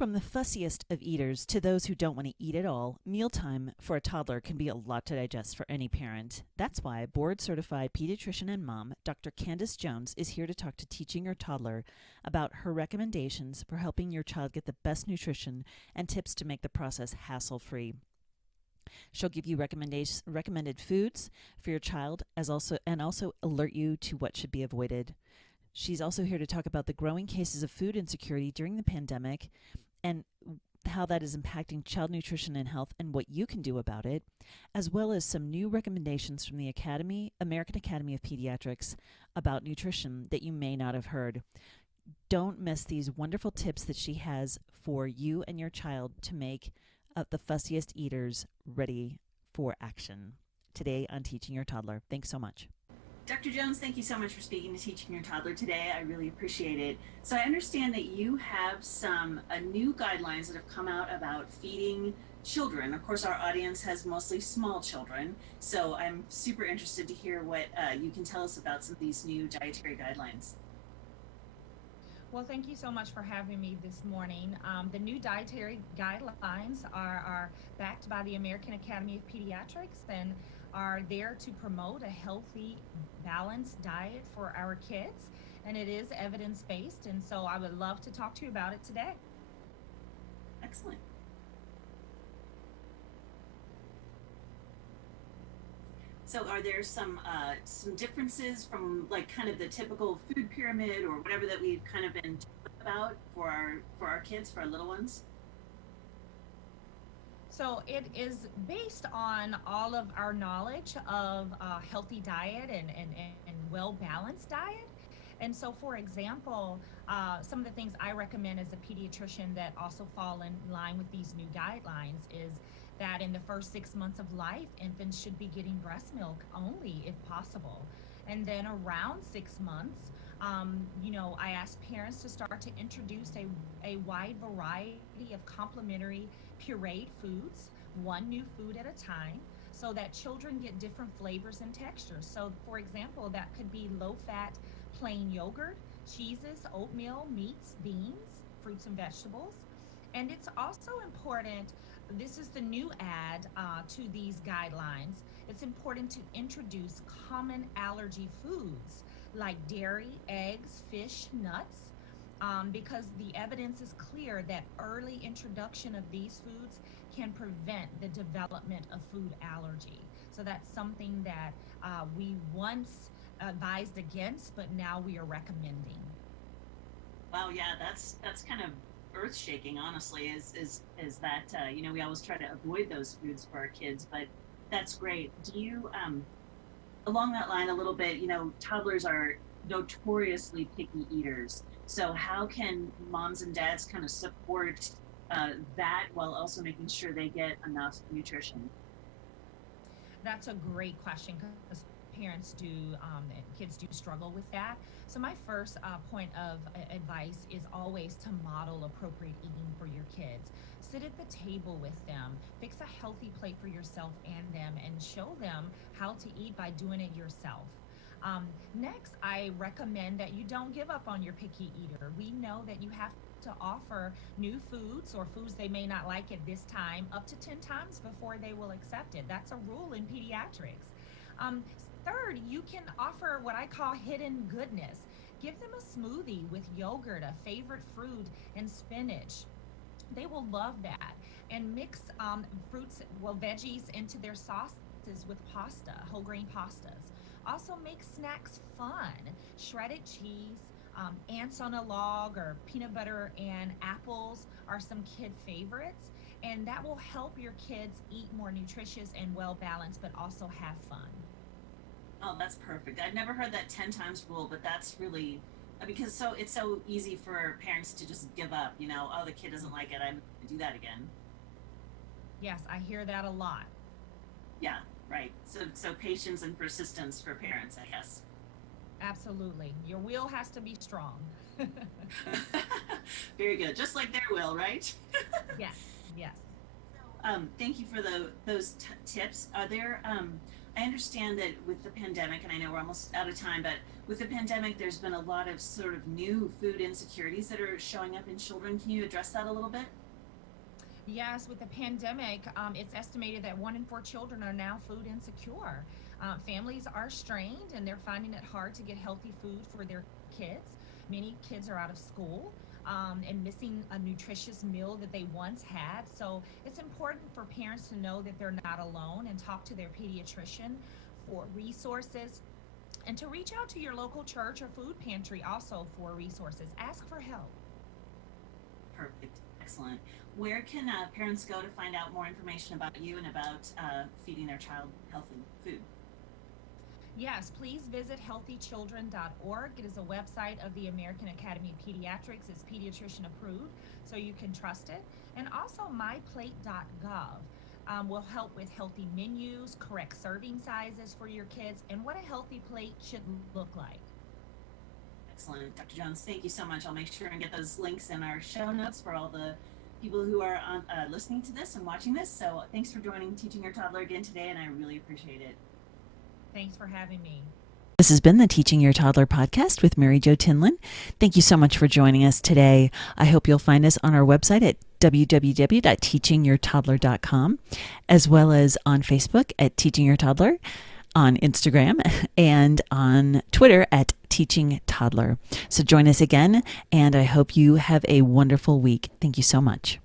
From the fussiest of eaters to those who don't want to eat at all, mealtime for a toddler can be a lot to digest for any parent. That's why board-certified pediatrician and mom, Dr. Candice Jones, is here to talk to teaching your toddler about her recommendations for helping your child get the best nutrition and tips to make the process hassle-free. She'll give you recommended foods for your child and also alert you to what should be avoided. She's also here to talk about the growing cases of food insecurity during the pandemic and how that is impacting child nutrition and health and what you can do about it, as well as some new recommendations from the American Academy of Pediatrics about nutrition that you may not have heard. Don't miss these wonderful tips that she has for you and your child to make the fussiest eaters ready for action. Today on Teaching Your Toddler. Thanks so much. Dr. Jones, thank you so much for speaking to Teaching Your Toddler today. I really appreciate it. So I understand that you have some new guidelines that have come out about feeding children. Of course, our audience has mostly small children, so I'm super interested to hear what you can tell us about some of these new dietary guidelines. Well, thank you so much for having me this morning. The new dietary guidelines are backed by the American Academy of Pediatrics and are there to promote a healthy, balanced diet for our kids. And it is evidence-based, and so I would love to talk to you about it today. Excellent. So are there some differences from like kind of the typical food pyramid or whatever that we've kind of been talking about for our kids, for our little ones? So it is based on all of our knowledge of healthy diet and well-balanced diet. And so, for example, some of the things I recommend as a pediatrician that also fall in line with these new guidelines is that in the first 6 months of life, infants should be getting breast milk only if possible. And then around 6 months, I ask parents to start to introduce a wide variety of complementary pureed foods, one new food at a time, so that children get different flavors and textures. So, for example, that could be low-fat plain yogurt, cheeses, oatmeal, meats, beans, fruits and vegetables. And it's also important, this is the new add to these guidelines, it's important to introduce common allergy foods like dairy, eggs, fish, nuts, because the evidence is clear that early introduction of these foods can prevent the development of food allergy. So that's something that we once advised against, but now we are recommending. Wow, yeah, that's kind of earth-shaking, honestly, is that we always try to avoid those foods for our kids, but that's great. Do you along that line a little bit, toddlers are notoriously picky eaters, so how can moms and dads kind of support that while also making sure they get enough nutrition? That's a great question because parents do, kids do struggle with that. So my first point of advice is always to model appropriate eating for your kids. Sit at the table with them, fix a healthy plate for yourself and them, and show them how to eat by doing it yourself. Next, I recommend that you don't give up on your picky eater. We know that you have to offer new foods or foods they may not like at this time up to 10 times before they will accept it. That's a rule in pediatrics. Third, you can offer what I call hidden goodness. Give them a smoothie with yogurt, a favorite fruit, and spinach. They will love that. And mix veggies into their sauces with pasta, whole grain pastas. Also make snacks fun. Shredded cheese, ants on a log, or peanut butter and apples are some kid favorites. And that will help your kids eat more nutritious and well-balanced, but also have fun. Oh, that's perfect. I've never heard that 10 times rule, but that's really because it's so easy for parents to just give up, oh, the kid doesn't like it, I'm going to do that again. Yes, I hear that a lot. Yeah, right. So patience and persistence for parents, I guess. Absolutely. Your will has to be strong. Very good. Just like their will, right? Yes, yes. Thank you for those tips. Are there, I understand that with the pandemic, and I know we're almost out of time, but with the pandemic, there's been a lot of sort of new food insecurities that are showing up in children. Can you address that a little bit? Yes, with the pandemic, it's estimated that 1 in 4 children are now food insecure. Families are strained and they're finding it hard to get healthy food for their kids. Many kids are out of school and missing a nutritious meal that they once had. So it's important for parents to know that they're not alone and talk to their pediatrician for resources and to reach out to your local church or food pantry also for resources. Ask for help. Perfect. Excellent. Where can parents go to find out more information about you and about feeding their child healthy food? Yes, please visit healthychildren.org. It is a website of the American Academy of Pediatrics. It's pediatrician approved, so you can trust it. And also myplate.gov will help with healthy menus, correct serving sizes for your kids, and what a healthy plate should look like. Excellent. Dr. Jones, thank you so much. I'll make sure and get those links in our show notes for all the people who are listening to this and watching this. So thanks for joining Teaching Your Toddler again today, and I really appreciate it. Thanks for having me. This has been the Teaching Your Toddler podcast with Marijo Tinlin. Thank you so much for joining us today. I hope you'll find us on our website at www.teachingyourtoddler.com, as well as on Facebook at Teaching Your Toddler, on Instagram, and on Twitter at Teaching Toddler. So join us again, and I hope you have a wonderful week. Thank you so much.